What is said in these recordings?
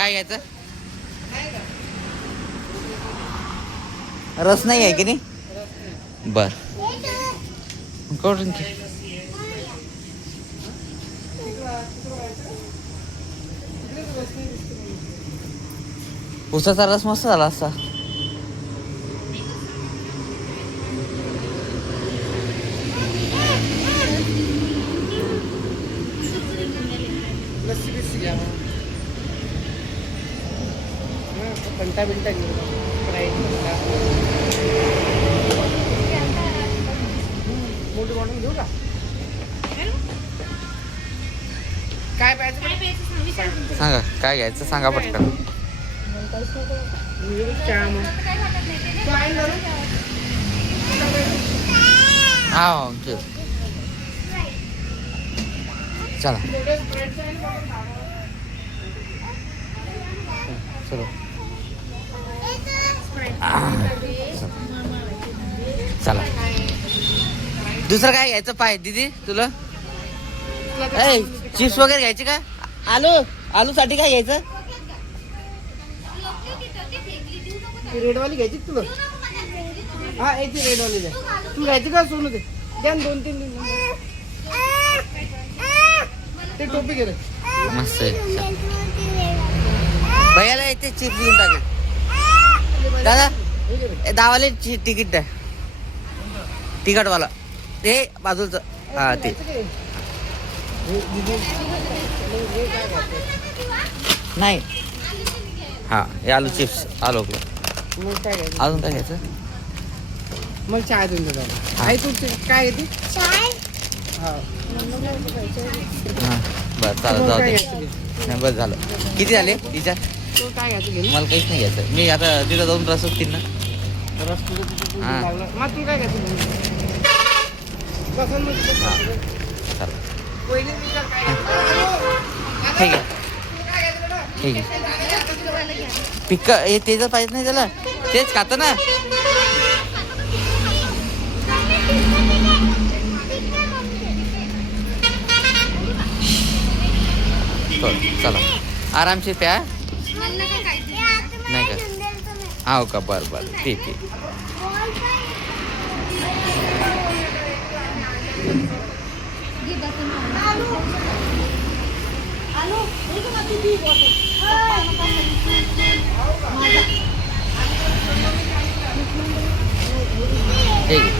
काय घ्यायचं? रस नाही आहे की नाही? बर करून घे. उसाचा रस मस्त झाला असता. घंटा बिंटा मोठी बॉटल घेऊ का? काय पाहिजे? सांगा काय घ्यायचं सांगा पटकन. हा चला चलो चला. दुसरं काय घ्यायचं पाय दीदी तुला? चिप्स वगैरे घ्यायचे का? आलू साठी काय घ्यायचं? रेडवाली घ्यायची तुला? हा याची रेडवाली द्या. तू घ्यायची का? सोनू दे द्या 2-3 ते टोपी घे रे. मस्त आहे. भैयाला येते चिप्स घेऊन टाकेल. दादा 10वाले तिकीट द्या. तिकटवाला ते बाजूचं. हा ते नाही. हा हे आलू चिप्स आलू. मग काय घ्यायचं? अजून काय घ्यायचं? मग चहा देऊन दे. आई तू काय घेते? हा हां बरं चालेल जाऊ दे. नाही बस झालं. किती झाले तिच्या? तू काय घ्यायचं? मला काहीच नाही घ्यायचं. मी आता तिथं जाऊन रस असतील ना. रस तुझं हा. लागला. मग तू काय घ्यायचं? पसंत चालेल पहिले विचार काय घ्यायचं? ठीक आहे ठीक आहे. पिक्क हे तेच पाहिजे नाही त्याला. तेच खातं ना. चला आरामशीर प्या. नाही का? हो का? बरं बरं ठीक आहे. ठीक आहे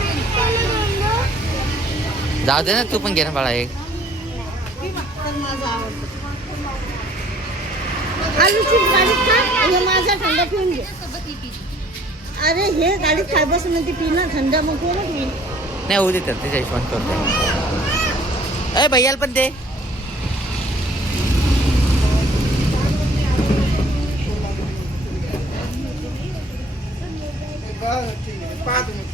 जाऊ दे ना. तू पण घे ना बाळा. एक आलूची गाडीत खा. हे माझा थंड पिऊन घे. अरे हे गाडीत खाय बसून म्हणते पी ना थंड. मग कोण पिईल? नाही होऊ दे तर त्याच्या हिशोबाने करतो. अय भैयाला पण दे. ठीक आहे. 5 मिनिट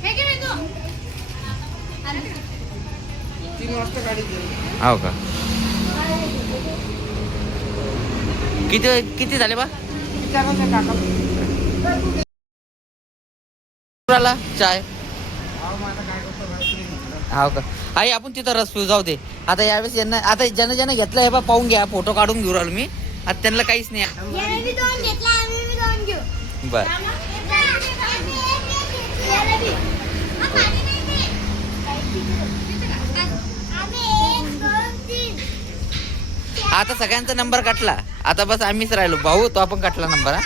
3 वाजता गाडी दे. हो का? किती झाले बा? विचारायचं काका. चाय हो का? आई आपण तिथं रस पिऊ. जाऊ दे आता. यावेळेस यांना आता ज्यानं घेतलं हे बा पाहून घ्या. फोटो काढून घेऊ राहिलो मी. आता त्यांना काहीच नाही. बर आता सगळ्यांचा नंबर काटला. आता बस आम्हीच राहिलो. भाऊ तो आपण काटला नंबर. हा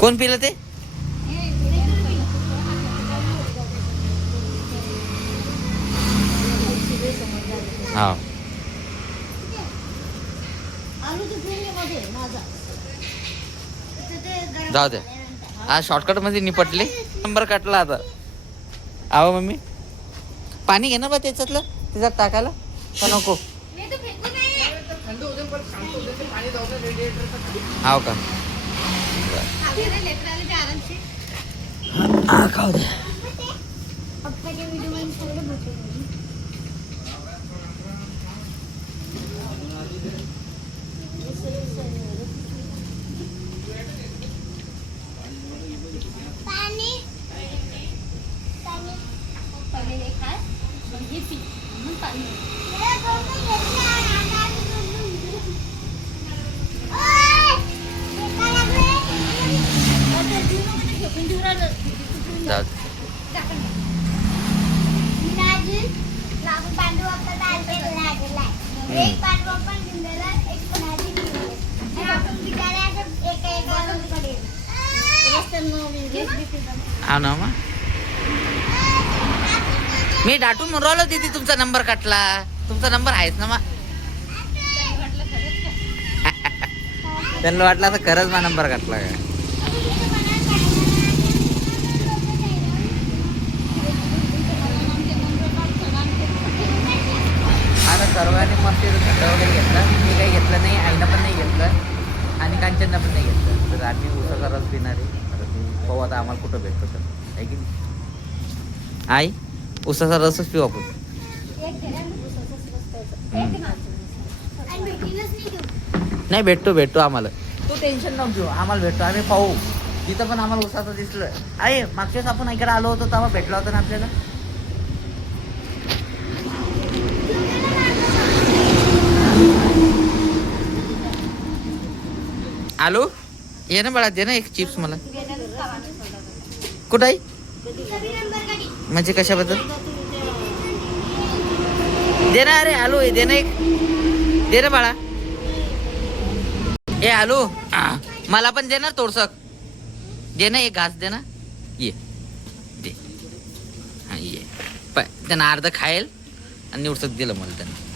कोण पिलं ते? हा जाऊ दे. हा शॉर्टकट मध्ये निपटले. नंबर काटला आता. आहो मम्मी पाणी घे ना बा त्याच्यातलं. त्याच्यात टाकायला का नको? हाव का? हा खाऊ दे. जाऊ. हा ना मग मी डाटून म्हणून राहिलो दीदी तुमचा नंबर काटला. तुमचा नंबर आहेच ना मग. त्यांना वाटलं आता खरंच मा नंबर काटला काय. आता सर्वांनी मस्त थंड वगैरे घेतला. मी काही घेतलं नाही, आईनं पण नाही घेतलं आणि कांचननं पण नाही घेतलं. तर आम्ही उसाचा रस पिणार आहे. आता तू पाहू आता आम्हाला कुठं भेटतो तर आहे की नाही. आई उसाचा रसच पिऊ आपण. नाही भेटतो आम्हाला. तू टेन्शन नको घेऊ, आम्हाला भेटतो. आम्ही पाहू तिथं पण आम्हाला उसाचं दिसलं. आहे मागच्याच आपण इकडे आलो होतो तेव्हा भेटला होता ना आपल्याला. आलो ये ना बाळा, दे ना एक चिप्स मला. कुठं आहे म्हणजे कशाबद्दल? दे ना. अरे आलो दे ना एक. दे ना बाळा. ए आलू मला पण दे ना थोडसं. दे ना एक घास दे ना. ये दे. हा ये त्यांना अर्ध खायला आणि निवडसक दिलं मला त्यांना.